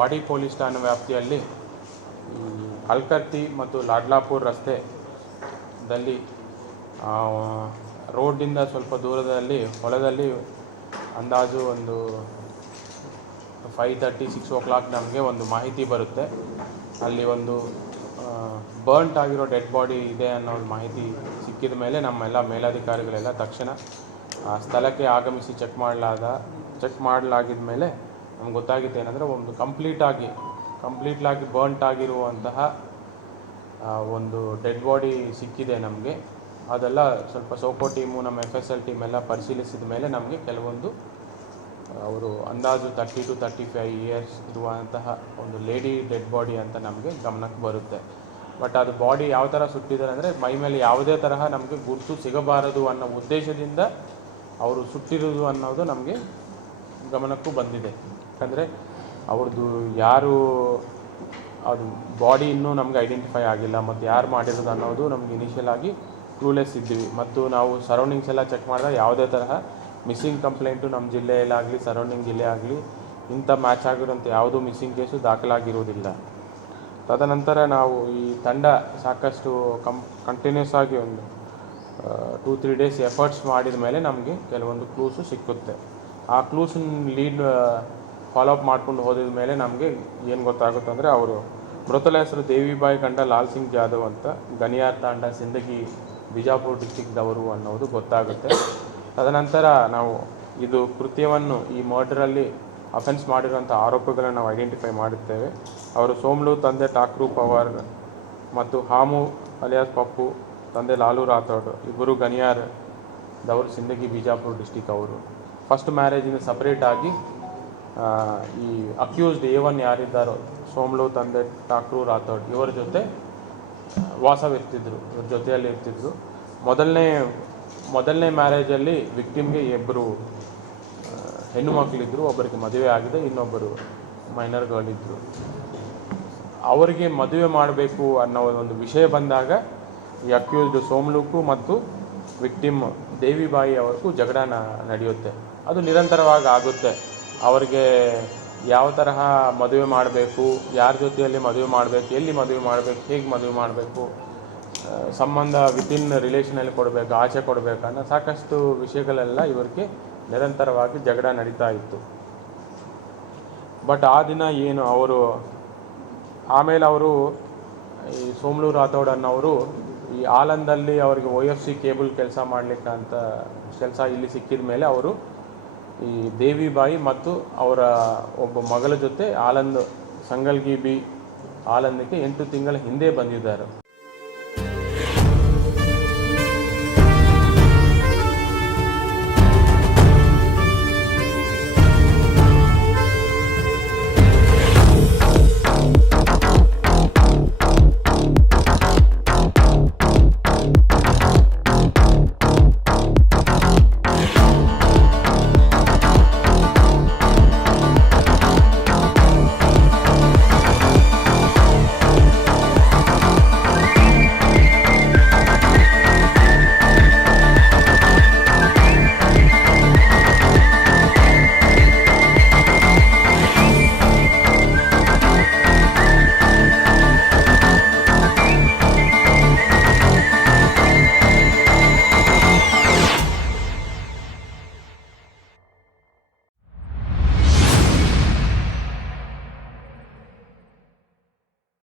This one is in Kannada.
ವಾಡಿ ಪೊಲೀಸ್ ಠಾಣಾ ವ್ಯಾಪ್ತಿಯಲ್ಲಿ ಅಲ್ಕರ್ತಿ ಮತ್ತು ಲಾಡ್ಲಾಪುರ್ ರಸ್ತೆದಲ್ಲಿ ರೋಡಿಂದ ಸ್ವಲ್ಪ ದೂರದಲ್ಲಿ ಹೊಲದಲ್ಲಿ ಅಂದಾಜು ಒಂದು 5:30 6 o'clock ನಮಗೆ ಒಂದು ಮಾಹಿತಿ ಬರುತ್ತೆ. ಅಲ್ಲಿ ಒಂದು ಬರ್ನ್ಟ್ ಆಗಿರೋ ಡೆಡ್ ಬಾಡಿ ಇದೆ ಅನ್ನೋ ಮಾಹಿತಿ ಸಿಕ್ಕಿದ ಮೇಲೆ ನಮ್ಮೆಲ್ಲ ಮೇಲಧಿಕಾರಿಗಳೆಲ್ಲ ತಕ್ಷಣ ಸ್ಥಳಕ್ಕೆ ಆಗಮಿಸಿ ಚೆಕ್ ಮಾಡಲಾಗಿದ ಮೇಲೆ ನಮ್ಗೆ ಗೊತ್ತಾಗಿತ್ತು ಏನಂದರೆ ಒಂದು ಕಂಪ್ಲೀಟ್ಲಾಗಿ ಬರ್ನ್ಟ್ ಆಗಿರುವಂತಹ ಒಂದು ಡೆಡ್ ಬಾಡಿ ಸಿಕ್ಕಿದೆ ನಮಗೆ. ಅದೆಲ್ಲ ಸ್ವಲ್ಪ ಸೋಕೋ ಟೀಮು ನಮ್ಮ FSL ಟೀಮ್ ಎಲ್ಲ ಪರಿಶೀಲಿಸಿದ ಮೇಲೆ ನಮಗೆ ಕೆಲವೊಂದು ಅವರು ಅಂದಾಜು 30 to 35 years ಇರುವಂತಹ ಒಂದು ಲೇಡಿ ಡೆಡ್ ಬಾಡಿ ಅಂತ ನಮಗೆ ಗಮನಕ್ಕೆ ಬರುತ್ತೆ. ಬಟ್ ಅದು ಬಾಡಿ ಯಾವ ಥರ ಸುಟ್ಟಿದ್ದಾರೆ ಅಂದರೆ ಮೈ ಮೇಲೆ ಯಾವುದೇ ತರಹ ನಮಗೆ ಗುರುತು ಸಿಗಬಾರದು ಅನ್ನೋ ಉದ್ದೇಶದಿಂದ ಅವರು ಸುಟ್ಟಿರೋದು ಅನ್ನೋದು ನಮಗೆ ಗಮನಕ್ಕೂ ಬಂದಿದೆ. ಯಾಕಂದರೆ ಅವ್ರದ್ದು ಯಾರು ಅದು ಬಾಡಿ ಇನ್ನೂ ನಮಗೆ ಐಡೆಂಟಿಫೈ ಆಗಿಲ್ಲ ಮತ್ತು ಯಾರು ಮಾಡಿರೋದು ಅನ್ನೋದು ನಮ್ಗೆ ಇನಿಷಿಯಲ್ ಆಗಿ ಕ್ಲೂಲೆಸ್ ಇದ್ದೀವಿ. ಮತ್ತು ನಾವು ಸರೌಂಡಿಂಗ್ಸ್ ಎಲ್ಲ ಚೆಕ್ ಮಾಡಿದಾಗ ಯಾವುದೇ ತರಹ ಮಿಸ್ಸಿಂಗ್ ಕಂಪ್ಲೇಂಟು ನಮ್ಮ ಜಿಲ್ಲೆಯಲ್ಲಾಗಲಿ ಸರೌಂಡಿಂಗ್ ಜಿಲ್ಲೆ ಆಗಲಿ ಇಂಥ ಮ್ಯಾಚ್ ಆಗಿರೋಂಥ ಯಾವುದೂ ಮಿಸ್ಸಿಂಗ್ ಕೇಸು ದಾಖಲಾಗಿರುವುದಿಲ್ಲ. ತದನಂತರ ನಾವು ಈ ತಂಡ ಸಾಕಷ್ಟು ಕಂಟಿನ್ಯೂಸ್ ಆಗಿ ಒಂದು 2-3 days ಎಫರ್ಟ್ಸ್ ಮಾಡಿದ ಮೇಲೆ ನಮಗೆ ಕೆಲವೊಂದು ಕ್ಲೂಸು ಸಿಕ್ಕುತ್ತೆ. ಆ ಕ್ಲೂಸನ್ನ ಲೀಡ್ ಫಾಲೋಅಪ್ ಮಾಡ್ಕೊಂಡು ಹೋದಿದ ಮೇಲೆ ನಮಗೆ ಏನು ಗೊತ್ತಾಗುತ್ತೆ ಅಂದರೆ ಅವರು ಮೃತಳ ಹೆಸರು ದೇವಿಬಾಯಿ ಗಂಡ ಲಾಲ್ ಸಿಂಗ್ ಜಾಧವ್ ಅಂತ, ಗನಿಯಾರ್ ತಾಂಡ, ಸಿಂದಗಿ, ಬಿಜಾಪುರ ಡಿಸ್ಟಿಕ್ದವರು ಅನ್ನೋದು ಗೊತ್ತಾಗುತ್ತೆ. ತದನಂತರ ನಾವು ಇದು ಕೃತ್ಯವನ್ನು ಈ ಮರ್ಡರಲ್ಲಿ ಅಫೆನ್ಸ್ ಮಾಡಿರುವಂಥ ಆರೋಪಿಗಳನ್ನು ನಾವು ಐಡೆಂಟಿಫೈ ಮಾಡುತ್ತೇವೆ. ಅವರು ಸೋಮ್ಲು ತಂದೆ ಠಾಕ್ರೂ ಪವಾರ್ ಮತ್ತು ಹಾಮು ಅಲಿಯಾಸ್ ಪಪ್ಪು ತಂದೆ ಲಾಲು ರಾಥೋಡ್, ಇಬ್ಬರು ಗನಿಯಾರ್ದವರು, ಸಿಂದಗಿ ಬಿಜಾಪುರ ಡಿಸ್ಟಿಕ್ ಅವರು. ಫಸ್ಟ್ ಮ್ಯಾರೇಜಿಂದ ಸಪ್ರೇಟ್ ಆಗಿ ಈ ಅಕ್ಯೂಸ್ಡ್ A1 ಯಾರಿದ್ದಾರೋ ಸೋಮ್ಲು ತಂದೆ ಠಾಕ್ರೂ ರಾಥೋಡ್ ಇವರ ಜೊತೆ ವಾಸವಿರ್ತಿದ್ರು, ಇವ್ರ ಜೊತೆಯಲ್ಲಿ ಇರ್ತಿದ್ರು. ಮೊದಲನೇ ಮ್ಯಾರೇಜಲ್ಲಿ ವಿಕ್ಟಿಮ್ಗೆ ಇಬ್ಬರು ಹೆಣ್ಣು ಮಕ್ಕಳಿದ್ದರು, ಒಬ್ಬರಿಗೆ ಮದುವೆ ಆಗಿದೆ, ಇನ್ನೊಬ್ಬರು ಮೈನರ್ ಗರ್ಲ್ ಇದ್ದರು. ಅವರಿಗೆ ಮದುವೆ ಮಾಡಬೇಕು ಅನ್ನೋ ಒಂದು ವಿಷಯ ಬಂದಾಗ ಈ ಅಕ್ಯೂಸ್ಡ್ ಸೋಮ್ಲುಕ್ಕೂ ಮತ್ತು ವಿಕ್ಟಿಮ್ ದೇವಿಬಾಯಿ ಅವ್ರಿಗೂ ಜಗಳ ನಡೆಯುತ್ತೆ. ಅದು ನಿರಂತರವಾಗಿ ಆಗುತ್ತೆ. ಅವರಿಗೆ ಯಾವ ತರಹ ಮದುವೆ ಮಾಡಬೇಕು, ಯಾರ ಜೊತೆಯಲ್ಲಿ ಮದುವೆ ಮಾಡಬೇಕು, ಎಲ್ಲಿ ಮದುವೆ ಮಾಡಬೇಕು, ಹೇಗೆ ಮದುವೆ ಮಾಡಬೇಕು, ಸಂಬಂಧ ವಿತಿನ್ ರಿಲೇಷನಲ್ಲಿ ಕೊಡಬೇಕು, ಆಚೆ ಕೊಡಬೇಕು ಅನ್ನೋ ಸಾಕಷ್ಟು ವಿಷಯಗಳೆಲ್ಲ ಇವರಿಗೆ ನಿರಂತರವಾಗಿ ಜಗಳ ನಡೀತಾ ಇತ್ತು. ಬಟ್ ಆ ದಿನ ಏನು ಆಮೇಲೆ ಅವರು ಈ ಸೋಮ್ಲು ರಾಥೋಡ್ ಅನ್ನೋರು ಈ ಆಲಂದಲ್ಲಿ ಅವರಿಗೆ OFC ಕೇಬಲ್ ಕೆಲಸ ಮಾಡಲಿಕ್ಕೆ ಅಂತ ಕೆಲಸ ಇಲ್ಲಿ ಸಿಕ್ಕಿದ ಮೇಲೆ ಅವರು ಈ ದೇವಿಬಾಯಿ ಮತ್ತು ಅವರ ಒಬ್ಬ ಮಗಳ ಜೊತೆ ಸಂಗಲ್ಗಿ ಬಿ ಆಲಂದಕ್ಕೆ 8 ತಿಂಗಳ ಹಿಂದೆ ಬಂದಿದ್ದಾರೆ.